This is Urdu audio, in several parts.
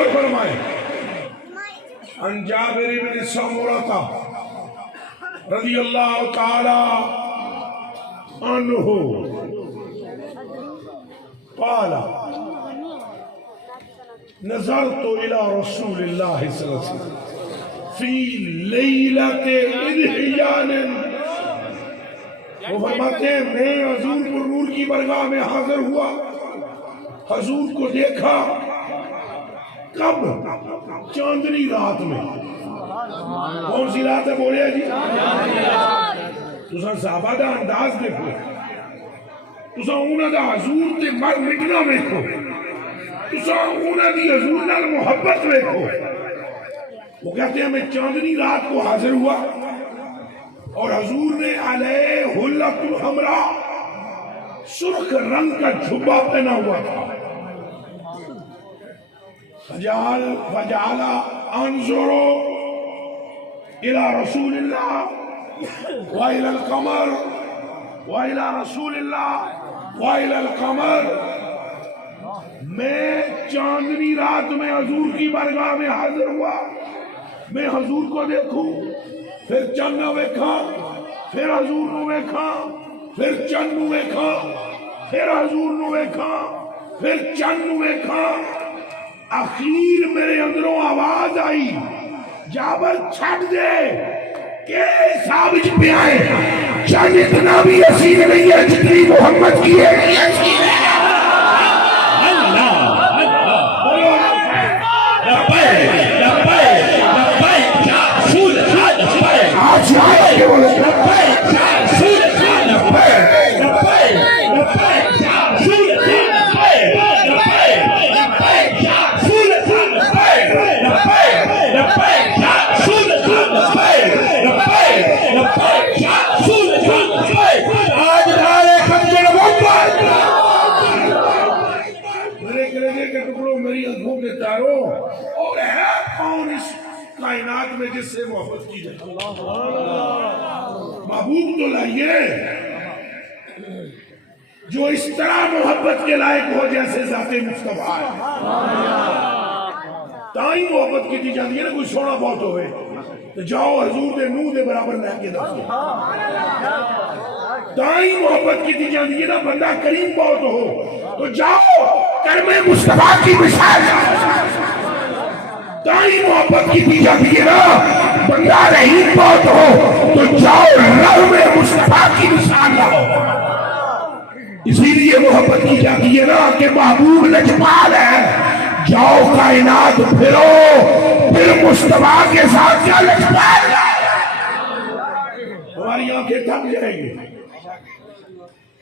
غور فرمائیں. عن جابر بن سمرہ رضی اللہ تعالی عنہ قال نظرت الى رسول اللہ صلی اللہ علیہ وسلم فی لیلۃ اذحیان. وہ فرماتے ہیں میں حضور پر نور کی برگاہ میں حاضر ہوا, حضور کو دیکھا. کب؟ چاندنی رات میں. کون سی رات ہے بولے جی؟ تساں صحابہ دا انداز دیکھو, تساں انہاں دا حضور تے مر مٹنا ویکھو, تساں انہاں دی حضور نال محبت ویکھو. وہ کہتے ہیں میں چاندنی رات کو حاضر ہوا اور حضور نے علیہ حلۃ الحمراء سرخ رنگ کا جھبا پہنا ہوا تھا. فجعل انظر الى رسول اللہ والى القمر والى رسول اللہ والى القمر. میں چاندنی رات میں حضور کی بارگاہ میں حاضر ہوا, میں حضور کو دیکھوں, پھر چند نو ویکھا, پھر حضور نو ویکھا, پھر چند نو ویکھا, پھر حضور نو ویکھا, پھر چند نو ویکھا. اخیر میرے اندروں آواز آئی, جابر چھٹ دے کہ ثابت پہ آئے, چند اتنا بھی حسین نہیں ہے جتنی محمد کی ہے. کائنات میں جس سے محبت کی جائے محبوب تو لائیے جو اس طرح محبت کے لائق ہو جیسے ذات مصطفیٰ ہے. تائی محبت کی دی جاتی ہے نا, کوئی سونا بہت ہوئے تو جاؤ حضور دے نو دے برابر لے کے دکھو. تائی محبت کی دی جاتی ہے نا, بندہ کریم بہت ہو تو جاؤ کرم مصطفیٰ کی مثال. تائی محبت کی دی جاتی ہے نا, بندہ رحیم بہت ہو تو جاؤ رحم مصطفیٰ کی مثال لاؤ. اسی لیے محبت کی جاتی ہے نا کہ محبوب لجپال ہے, جاؤ کائنات پھرو پھر مصطفیٰ کے ساتھ کیا لجپال لاؤ. تمہاری آنکھیں تھک جائیں گی,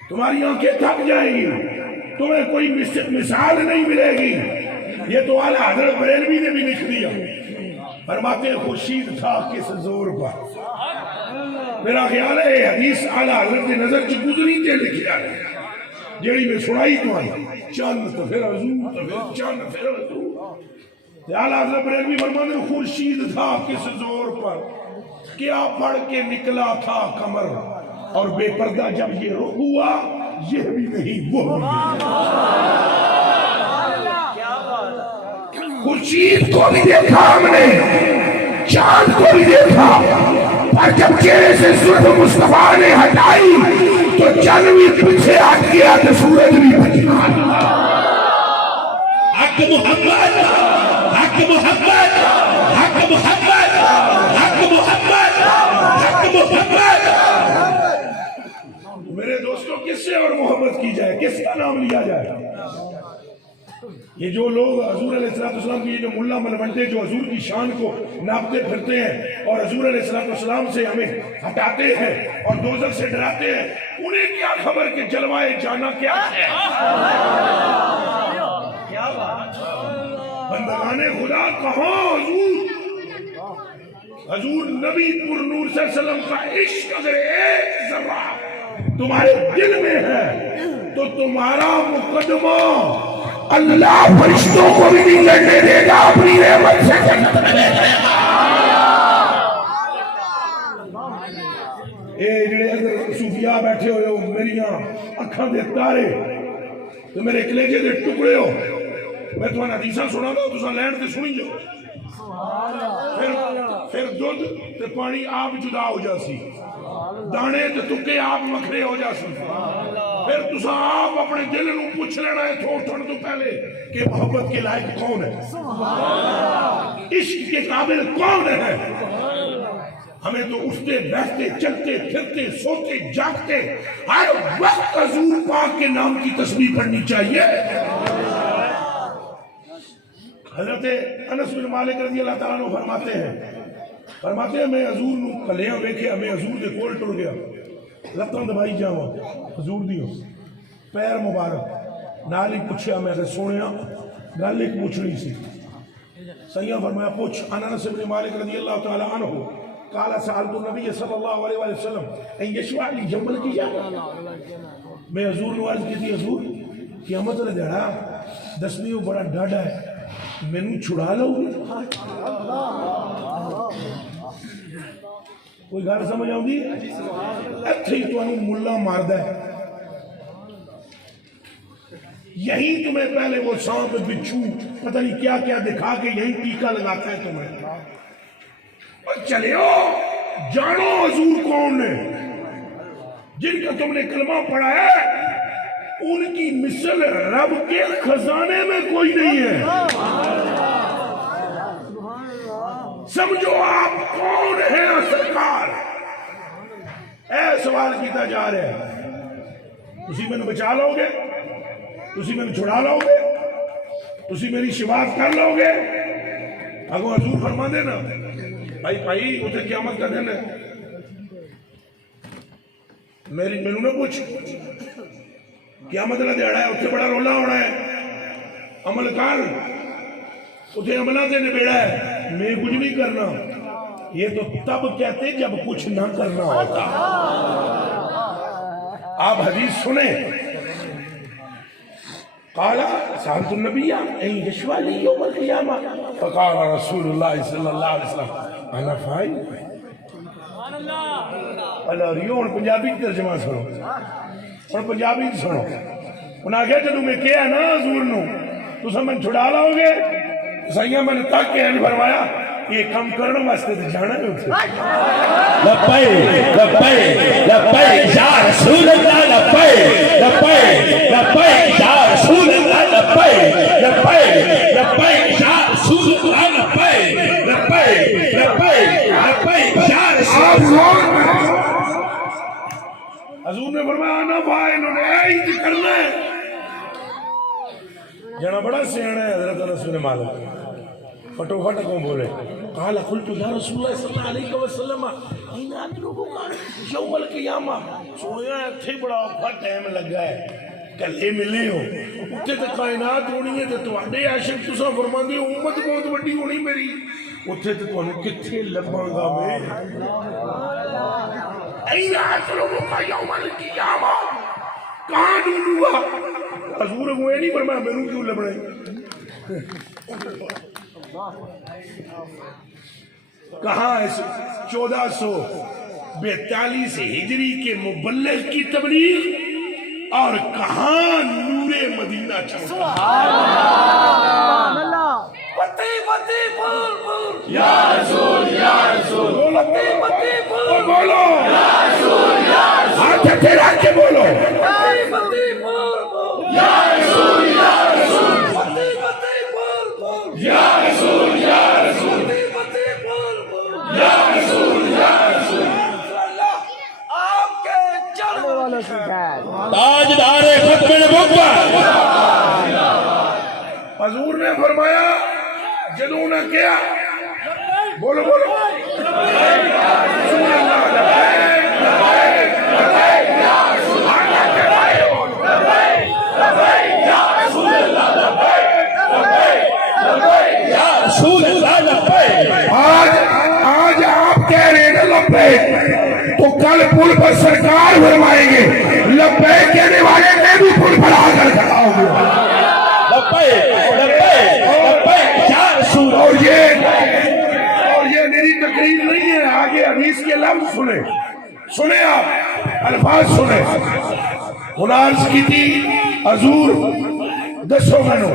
تمہاری آنکھیں تھک جائیں گی, تمہیں کوئی مثال نہیں ملے گی. یہ تو اعلیٰ حضرت بریلوی نے بھی لکھ دیا, فرماتے ہیں خورشید تھا کس زور پر. میرا خیال ہے یہ حدیث اعلیٰ حضرت کی نظر کی گزری تے لکھیا ہے, جیڑی میں سنائی تو آئی چند تو پھر حضور تو پھر چند پھر حضور. اعلیٰ حضرت بریلوی فرماتے ہیں خورشید تھا کس زور پر, کیا پڑھ کے نکلا تھا کمر, اور بے پردہ جب یہ رخ ہوا یہ بھی نہیں وہ بھی نہیں. خورشید کو بھی دیکھا ہم نے, چاند کو بھی دیکھا, اور جب چہرے سے سرخ مصطفیٰ نے ہٹائی تو چند بھی پیچھے ہٹ گیا تو سورج بھی پیچھے. حق محمد, حق محمد, حق محمد, حق محمد, حق محمد. میرے دوستوں کس سے اور محبت کی جائے, کس کا نام لیا جائے؟ یہ جو لوگ حضور علیہ السلام کی, یہ جو ملا ملوندے جو حضور کی شان کو ناپتے پھرتے ہیں اور حضور علیہ السلام سے ہمیں ہٹاتے ہیں اور دوزخ سے ڈراتے ہیں, انہیں کیا خبر کہ جلوائے جانا کیا ہے. بندگان خدا کہاں حضور نبی پر نور صلی اللہ علیہ وسلم کا عشق اگر ایک ذرہ تمہارے دل میں ہے تو تمہارا مقدمہ اللہ فرشتوں کو بھی نہیں لڑنے دے گا, اپنی رحمت سے جنت میں لے جائے گا. اے جڑے اگر صوفیاء بیٹھے ہوئے ہو, میری اکھاں دے تارے تو میرے کلیجے دے ٹکڑے ہو, میں تمہیں حدیثاں سنا دا تساں لین تے سنی جاؤ پھر دودھ تے پانی آپ جدا ہو جاسی دانے تے تکے آپ وکھرے ہو جاسی پھر تساں آپ اپنے دل نو پوچھ لینا ہے تھوڑ تھوڑ تو پہلے کہ محبت کے لائق کون ہے عشق کے قابل کون ہے ہمیں تو اٹھتے بیٹھتے چلتے پھرتے سوتے جاگتے ہر وقت حضور پاک کے نام کی تسبیح پڑھنی چاہیے حضرت انس بن مالک رضی اللہ تعالیٰ عنہ فرماتے ہیں میں حضور نو کلیاں ویکھیا میں حضور دے کول ٹر گیا لتاں دبائی جاواں حضور دیو پیر مبارک نال ہی پوچھیا میں سونیا گل ایک پوچھنی سی سیاں فرمایا پوچھ انس بن مالک رضی اللہ تعالیٰ عنہ قال سألت النبی صلی اللہ علیہ وآلہ وسلم ان یشفع لی یوم القیامہ میں حضور نو عرض کی تھی حضور قیامت نے دیڑا دسویں وہ بڑا ڈاڈا ہے میں نو چھڑا لو گے کوئی گھر سمجھ آؤں گی ایتھے ہی تو انہوں ملا ماردہ ہے یہی تمہیں پہلے وہ سانپ بچھو پتہ نہیں کیا کیا دکھا کے یہی ٹیکا لگاتا ہے تمہیں اور چلے ہو جانو حضور کون ہے جن کا تم نے کلمہ پڑھا ہے ان کی مثل رب کے خزانے میں کوئی نہیں ہے سمجھو آپ کون ہیں سرکار اے سوال کیتا جا رہے ہیں تسی میں نے بچا لو گے تسی میں نے چھڑا لو گے تسی میری شفاعت کر لو گے اگو حضور فرما دے نا بھائی اسے قیامت کا دن ہے میرے نہ پوچھ قیامت کا دیڑا ہے اسے بڑا رولا ہونا ہے عمل کر اسے عملہ سے نبیڑا ہے میں کچھ نہیں کرنا یہ تو تب کہتے جب کچھ نہ کرنا ہوتا آپ حدیث سنیں قال سألت النبي ان يشفع لي يوم القيامة فقال رسول الله صلى الله عليه وسلم انا فاعل اللہ ریون پنجابی ترجمہ سنو اور پنجابی سنو انہاں کہا جدو میں کیا نا حضور نو تو سمجھ چھڑا لاؤ گے سائیاں میں نے تاک کے ہیں فرمایا یہ کم کرنا واسطے تو جانا ہے اسے لبائی یا رسول اللہ لبائی یا رسول اللہ لبائی یا رسول اللہ لبائی یا رسول اللہ حضور نے فرمایا نا بھائی انہوں نے ایج کرنا ہے جانا بڑا سیانا ہے حضرت انس بن مالک فٹو فٹ کون بولے قال قلت یا رسول اللہ صلی اللہ علیہ وسلم این ادرکا یوم القیامہ سویا تھے بڑا اوکھا ٹائم لگا ہے کلے ملے ہو اتنے تو کائنات ہونی ہے تو تواڈے عاشق تساں فرماندے ہو امت بہت بڑی ہونی میری اتنے تو تانوں کتھے لباں گا میں این ادرکا یوم القیامہ کہاں ڈھونڈوں گا حضور کو یہ نہیں فرمایا میں کیوں لبڑے کہاں 1442 ہجری کے مبلغ کی تبلیغ اور کہاں نور مدینہ چھپا پتے بول یا رسول بولو یا رسول ہاتھ پھیلا کے بولو یا رسول یا رسول یا رسول یا رسول یا رسول آپ کے چلنے والوں سے تاجدار ختم نبوت حضور نے فرمایا جنہوں نے کیا بولو بولو آج آپ کہہ رہے ہیں لبیک تو کل پل پر سرکار فرمائیں گے لبیک کہنے والے میں بھی پل پر آ کر کھڑا ہوں گا اور یہ میری تقریر نہیں ہے آگے حدیث کے لفظ سنیں آپ الفاظ سنیں انہاں عرض کی تھی حضور دسو منو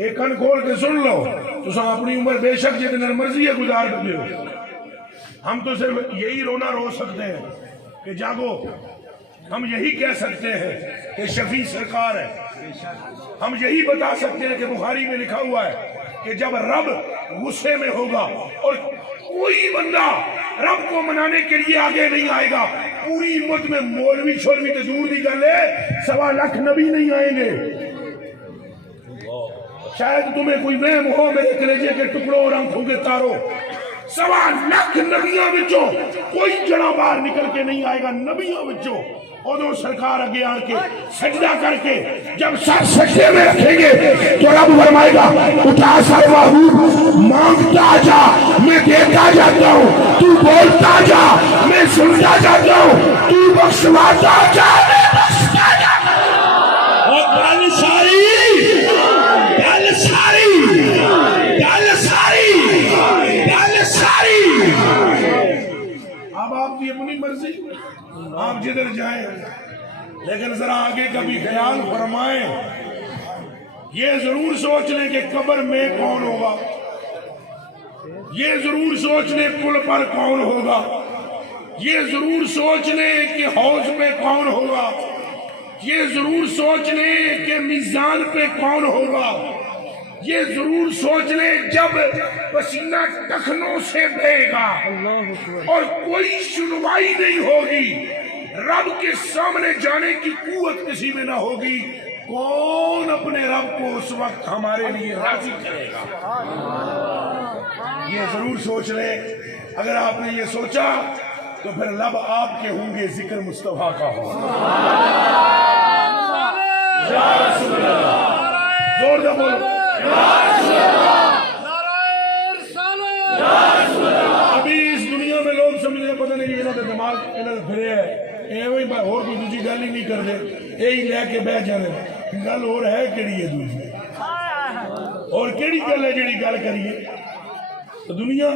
ایک کن کھول کے سن لو تو سب اپنی عمر بے شک جتنے مرضی ہے گزار دے. ہم تو صرف یہی رونا رو سکتے ہیں کہ جاگو. ہم یہی کہہ سکتے ہیں کہ شفیع سرکار ہے. ہم یہی بتا سکتے ہیں کہ بخاری میں لکھا ہوا ہے کہ جب رب غصے میں ہوگا اور کوئی بندہ رب کو منانے کے لیے آگے نہیں آئے گا, پوری امت میں مولوی شولوی تو دور دی گل ہے, 1.25 لاکھ نبی نہیں آئیں گے. شاید تمہیں کوئی وہم ہو میرے کلیجے کے ٹکڑوں اور آنکھوں کے تاروں, 1.25 لاکھ نبیوں وچوں کوئی جڑا باہر نکل کے نہیں آئے گا نبیوں وچوں. ادو سرکار اگے آ کے سجدہ کر کے جب سر سجدے میں رکھیں گے تو رب فرمائے گا اٹھا سر محبوب, مانگتا جا میں دیتا جاتا ہوں, تو بولتا جا میں سنتا جاتا ہوں, تو بخشواتا جا میں بخشتا جاتا ہوں. اور گل ساری گل ساری گل ساری گل ساری. اب آپ کی اپنی مرضی, آپ جدھر جائیں, لیکن ذرا آگے کا بھی خیال فرمائیں. یہ ضرور سوچ لیں کہ قبر میں کون ہوگا, یہ ضرور سوچ لیں پل پر کون ہوگا, یہ ضرور سوچ لیں کہ حوض پہ کون ہوگا, یہ ضرور سوچ لیں کہ میزان پہ کون ہوگا, یہ ضرور سوچ لیں جب پسینہ ٹخنوں سے بہے گا اور کوئی سنوائی نہیں ہوگی, رب کے سامنے جانے کی قوت کسی میں نہ ہوگی, کون اپنے رب کو اس وقت ہمارے لیے راضی کرے گا. یہ ضرور سوچ لیں. اگر آپ نے یہ سوچا تو پھر لب آپ کے ہوں گے ذکر مصطفیٰ کا ہو. یا رسول اللہ, زور سے بولو. ابھی اس دنیا میں لوگ سمجھے پتہ نہیں انہوں نے دماغ پھرے ہے, اور کوئی دوسری گل ہی نہیں کرتے, یہی لے کے بہ جانے. گل اور ہے کیڑی ہے دوسری, اور کیڑی گل ہے جیڑی گل کریے. دنیا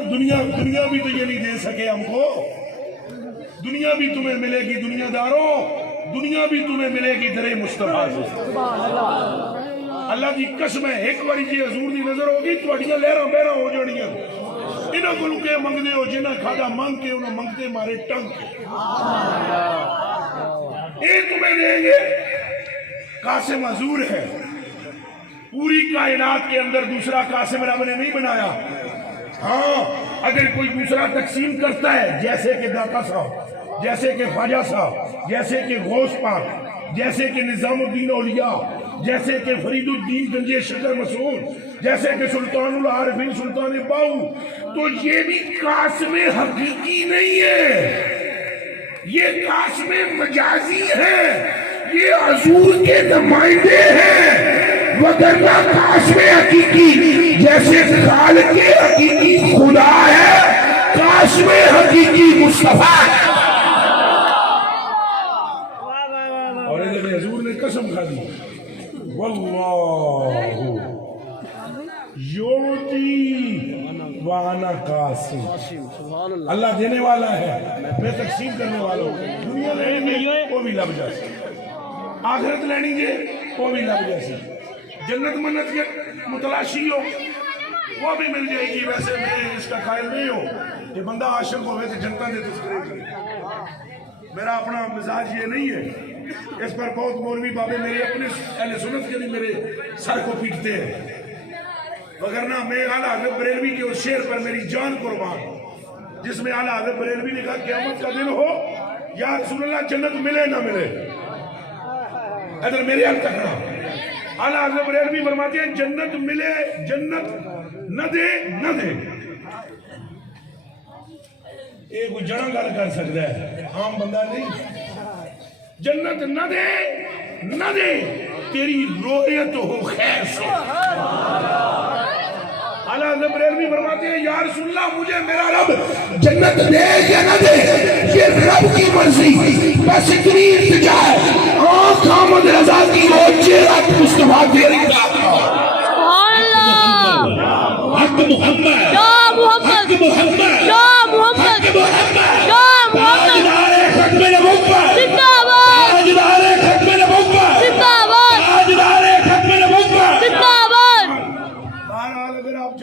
بھی تو یہ نہیں دے سکے ہم کو. دنیا بھی تمہیں ملے گی دنیا داروں, دنیا بھی تمہیں ملے گی درے مصطفیٰ سے. اللہ کی قسم ہے ایک باری جی حضور دی نظر ہوگی تھوڑیاں لہراں بہراں ہو جانیاں. انہاں کو کے منگدے ہو جنہاں کھادا منگ کے انہاں منگتے مارے ٹنگ کے. یہ تمہیں دیں گے. قاسم حضور ہے, پوری کائنات کے اندر دوسرا قاسم رب نے نہیں بنایا. ہاں اگر کوئی دوسرا تقسیم کرتا ہے جیسے کہ داتا صاحب, جیسے کہ خواجہ صاحب, جیسے کہ غوث پاک, جیسے کہ نظام الدین اولیاء, جیسے کہ فرید الدین گنجے شکر مسعود, جیسے کہ سلطان العارفین سلطان باؤ, تو یہ بھی قاسم حقیقی نہیں ہے, یہ قاسم مجازی ہے, یہ حضور کے نمائندے ہیں. وگرنہ قاسم حقیقی جیسے خالق حقیقی خدا ہے, قاسم حقیقی مصطفیٰ ہے. اور حضور نے قسم کھا دی, واللہ یوتی وانا قاسم. اللہ دینے والا ہے, میں تقسیم کرنے والا ہوں. دنیا لینی جے وہ بھی لب جاسی, آخرت لینی جے وہ بھی لب جاسی, جنت منت کے متلاشی ہو وہ بھی مل جائے گی. ویسے میں اس کا قائل نہیں ہوں کہ بندہ عاشق ہوئے تو جنتا دے تذکرے کرے. میرا اپنا مزاج یہ نہیں ہے. اس پر بہت مولوی بابے میرے اپنے اہل سنت کے لیے میرے سر کو پیٹتے ہیں, وگرنہ میں اعلیٰ حضرت بریلوی کے اس شعر پر میری جان قربان, جس میں اعلیٰ حضرت بریلوی نے کہا قیامت کا دن ہو یا رسول اللہ جنت ملے نہ ملے. ادھر میرے حل تک رہا. اعلیٰ حضرت بریلوی فرماتے ہیں جنت ملے جنت نہ دے نہ دے. یہ کوئی جڑا گل کر سکتا ہے, عام بندہ نہیں. جنت نہ دے نہ دے, تیری رویت ہو خیر سے. اعلیٰ حضرت بریلوی فرماتے ہیں یا رسول اللہ مجھے میرا رب جنت دے یا نہ دے یہ رب کی مرضی, بس اتنی التجا ہے. آنکھ آمد رضا کی وہ چہرہ مصطفیٰ تیری ذات کا. حق محمد یا محمد حق محمد یا محمد حق محمد یا محمد ختم نبوت زندہ باد, ختم نبوت زندہ باد, ختم نبوت زندہ باد.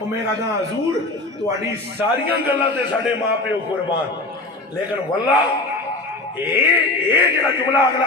ਉਹ ਮੈਂ ਕਹਦਾ ਹਜ਼ੂਰ ਤੁਹਾਡੀ ਸਾਰੀਆਂ ਗੱਲਾਂ ਤੇ ਸਾਡੇ ਮਾਪਿਓ ਕੁਰਬਾਨ, ਲੇਕਿਨ ਵੱਲਾ ਇਹ ਜਿਹੜਾ ਜੁਮਲਾ ਅਗਲਾ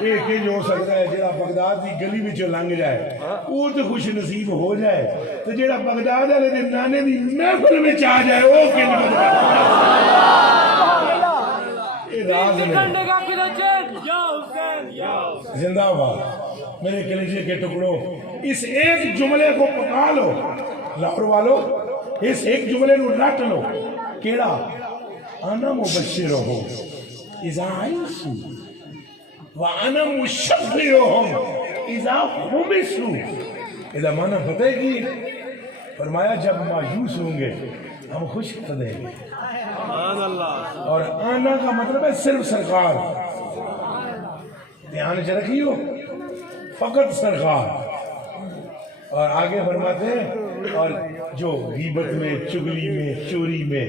یہ کہ ہو سکتا ہے جڑا بغداد کی گلی وچوں لنگ جائے وہ تو خوش نصیب ہو جائے تو جڑا بغداد والے دے نانے دی محفل وچ آ جائے وہ کنج یہ راز ہے زندہ باد میرے کلیجے کے ٹکڑوں اس ایک جملے کو پکا لو لاہور والو اس ایک جملے نو رٹ لو کیڑا انا مبشرہم اذا عیسو وانا مشفعہم اذا خبثوا اذا معنی پتہ ہے کہ فرمایا جب مایوس ہوں گے ہم خوش کر دیں گے سبحان اللہ اور آنا کا مطلب ہے صرف سرکار دھیان سے رکھیو فقط سرکار اور آگے فرماتے ہیں اور جو غیبت میں چگلی میں چوری میں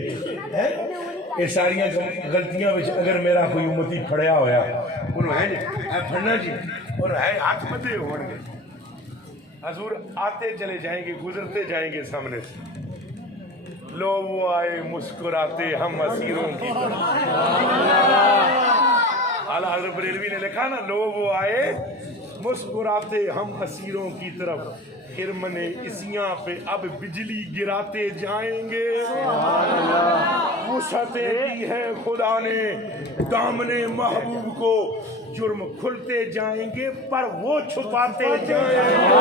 یہ ساری غلطیاں اگر میرا کوئی امتی پھڑیا ہویا انہوں ہے پھڑنا جی اور ہے ہاتھ مدے ہون گے حضور آتے چلے جائیں گے گزرتے جائیں گے سامنے سے لوگ وہ آئے مسکراتے ہم اسیروں کی طرح اعلیٰ حضرت بریلوی نے لکھا نا لوگ وہ آئے مسکراتے ہم اسیروں کی طرف خرمن اسیاں پہ اب بجلی گراتے جائیں گے وسعتیں دی ہے خدا نے دامن محبوب کو جرم کھلتے جائیں گے پر وہ چھپاتے جائیں گے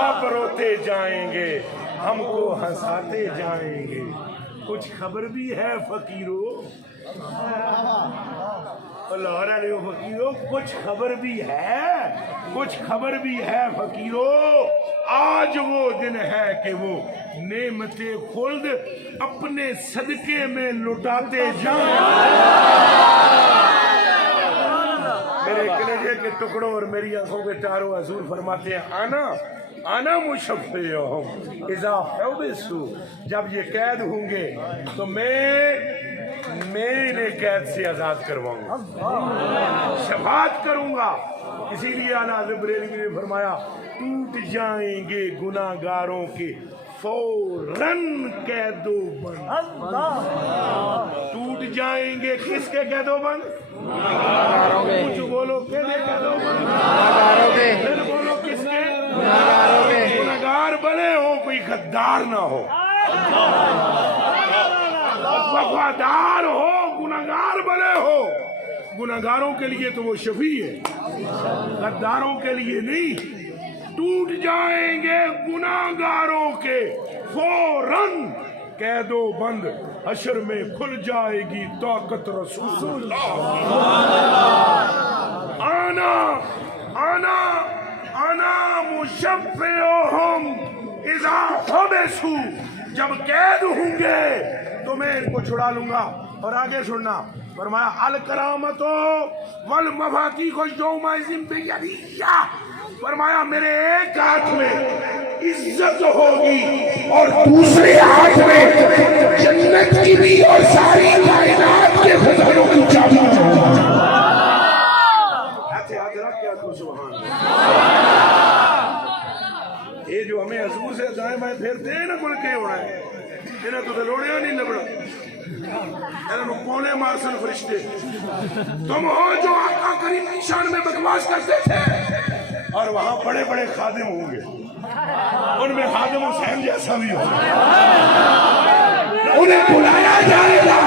آپ روتے جائیں گے ہم کو ہنساتے جائیں گے کچھ خبر بھی ہے فقیرو اللہ علیہ فقیرو کچھ خبر بھی ہے فقیرو آج وہ دن ہے کہ وہ نعمت خلد اپنے صدقے میں لٹاتے جائیں میرے کلیجے کے ٹکڑوں اور میری آنکھوں کے تاروں حضور فرماتے ہیں آنا مشفعہم اذا حبسوا جب یہ قید ہوں گے تو میں انہیں قید سے آزاد کرواؤں گا شفاعت کروں گا اسی لیے اعلیٰ حضرت بریلوی نے فرمایا ٹوٹ جائیں گے گناہ گاروں کے فوراً قید و بند ٹوٹ جائیں گے کس کے قید و بند کچھ بولو قید و بند پھر بولو کس کے گناہگار بنے ہو کوئی غدار نہ ہو وفادار ہو گناہگار بنے ہو گناہگاروں کے لیے تو وہ شفیع ہے غداروں کے لیے نہیں ٹوٹ جائیں گے گناہگاروں کے فوراً قید و بند حشر میں کھل جائے گی طاقت رسول اللہ آنا مشفعہم اذا حبسوا جب قید ہوں گے تو میں ان کو چھڑا لوں گا اور آگے سننا فرمایا الکرامت والمفاتیح یومئذ بیدیہ فرمایا میرے ایک ہاتھ میں عزت ہوگی اور دوسرے ہاتھ میں جنت کی بھی اور ساری کائنات کے خزانوں کی چابی ہاتھ رکھ کے آخو سبحان یہ جو ہمیں حضور سے دائیں بائیں پھیرتے ہیں نا کل کے ہونا ہے انہیں تو دلوڑیاں نہیں لبڑا انہوں کونے مارسن فرشتے تم ہو جو آقا کریم کی شان میں بکواس کرتے تھے اور وہاں بڑے بڑے خادم ہوں گے ان میں خادم حسین جیسا بھی ہوگا انہیں بلایا جائے گا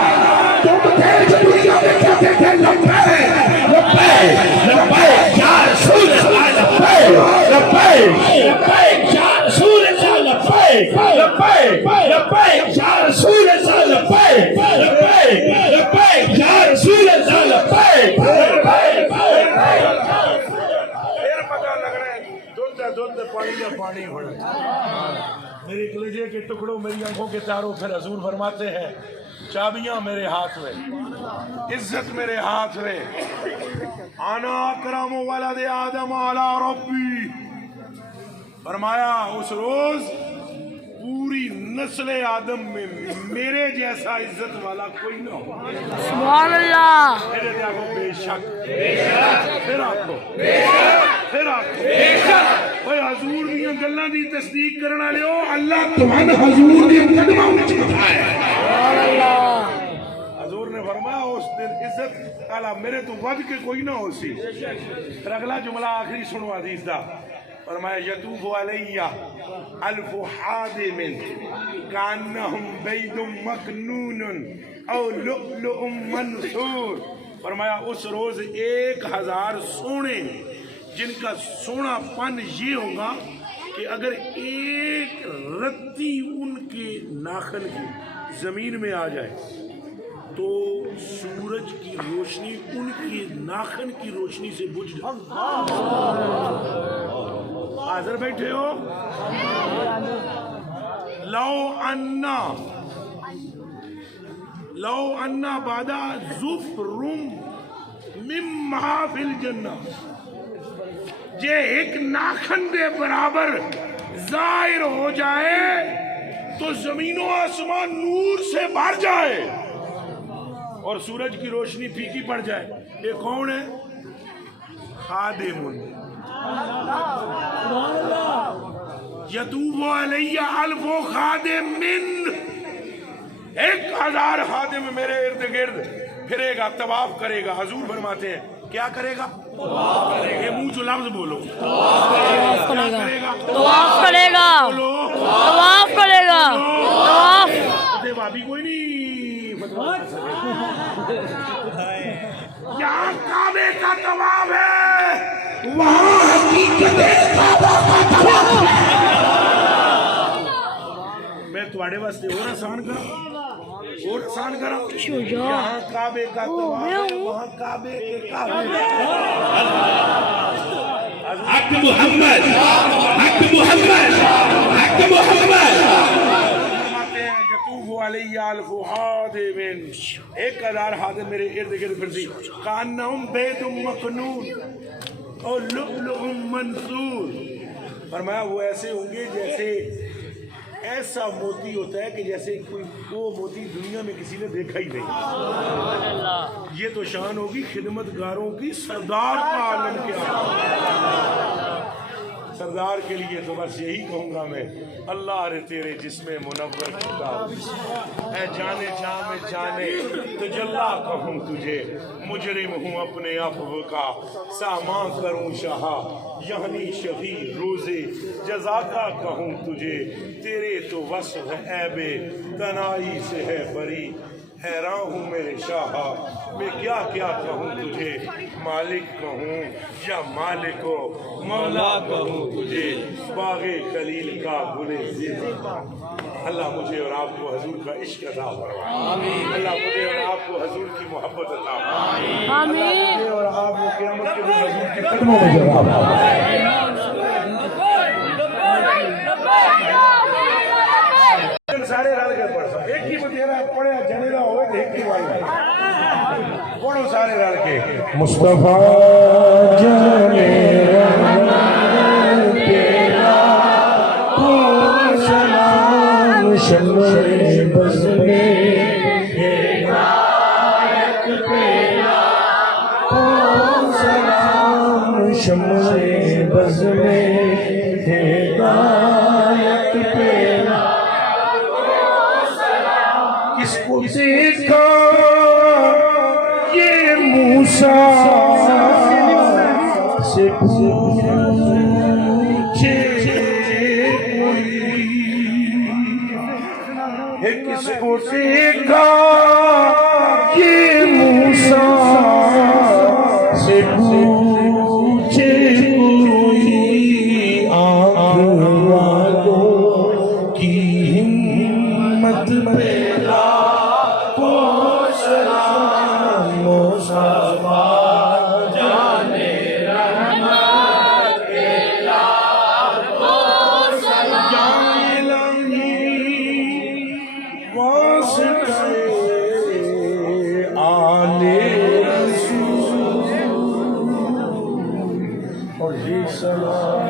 تم تھے جو دنیا میں کہتے تھے لبیک لبیک لبیک یا رسول اللہ لبیک لبیک لبیک یا رسول اللہ لبیک لبیک لبیک یا رسول اللہ لبیک لبیک لبیک یا رسول اللہ لبیک دودھ پانی کا پانی ہونا میرے کلیجے کے ٹکڑوں میری آنکھوں کے تاروں پھر حضور فرماتے ہیں چابیاں میرے ہاتھ میں عزت میرے ہاتھ میں انا اکرم ولد آدم علی ربی فرمایا اس روز پوری نسل آدم میں میرے جیسا عزت والا کوئی نہ ہو سبحان اللہ میرے دیکھو بے شک پھر آکھو اوے حضور دیاں گلاں دی تصدیق کرن والےو اللہ تمہن حضور دے قدماں وچ بٹھایا سبحان اللہ حضور نے فرمایا اس عزت اعلیٰ میرے تو ود کے کوئی نہ ہو سی. پھر اگلا جملہ آخری سنو حدیث دا. فرمایا یطوف علیہ الف حادم کانہم بید مکنون او لؤلؤ منثور. فرمایا اس روز 1000 سونے جن کا سونا پن یہ ہوگا کہ اگر ایک رتی ان کے ناخن کی زمین میں آ جائے تو سورج کی روشنی ان کے ناخن کی روشنی سے بجھ جائے. حاضر بیٹھے ہو؟ لو انا بادا زفرم مما فی الجنہ جے ایک ناخن دے برابر ظاہر ہو جائے تو زمین و آسمان نور سے بھر جائے اور سورج کی روشنی پھیکی پڑ جائے. یہ کون ہے؟ خادم. یطوف علیہ الف خادم من 1000 خادم میرے ارد گرد پھرے گا طواف کرے گا. حضور فرماتے ہیں کیا کرے گا؟ یہ منہ جو لفظ بولو طواف کرے گا. طواف کرے گا. طواف کرے گا. طواف. بابی کوئی نہیں. یہاں کعبے کا طواف ہے وہاں حقیقت کعبہ کا طواف ہے. میں تواڈے واسطے اور آسان کرا یہاں کعبے کا طواف ہے وہاں کعبے کے کعبے. حق محمد حق محمد حق محمد. علیہ الف حادم 1000 حادم میرے ارد گرد پھرتی. کانہم بید مکنون اور لؤلؤ منثور. فرمایا وہ ایسے ہوں گے جیسے ایسا موتی ہوتا ہے کہ جیسے کوئی وہ موتی دنیا میں کسی نے دیکھا ہی نہیں. یہ تو شان ہوگی خدمتگاروں کی سردار کا عالم کیا. سردار کے لیے تو بس یہی کہوں گا میں اللہ رے تیرے جسم منور کتاب اے جانے جاں میں جانے تجلا کہوں تجھے مجرم ہوں اپنے عفو کا سامان کروں شاہا یعنی شفیع روزے جزا کا کہوں تجھے تیرے تو وصف عیب تنائی سے ہے بری. حیران ہوں میرے شاہا میں کیا کیا کہوں تجھے مالک کہوں یا مالک و مولا کہوں تجھے باغ خلیل کا گل زیبا. اللہ مجھے اور آپ کو حضور کا عشق عطا فرمائے. اللہ مجھے اور آپ کو حضور کی محبت عطا فرمائے. اللہ مجھے اور آپ کو قیامت کے دن حضور کے قدموں میں جگہ فرمائے. سارے رل کے پڑھ سکتے ایک ہی بتیرا پڑھے جنے دا ہوئے تو ایک ہی والی پڑھو سارے رل کے. مصطفیٰ جانے رحمت تیرا کو سلام شمع بز میں ہدایت تیرا کو سلام شمع بز میں ہدایت تیرا. اس کو دیکھا یہ موسیٰ سے پوچھے کس کو دیکھا یہ موسیٰ سے پوچھے کوئی آنکھ والوں کی ہمت پیدا اور یہ سلام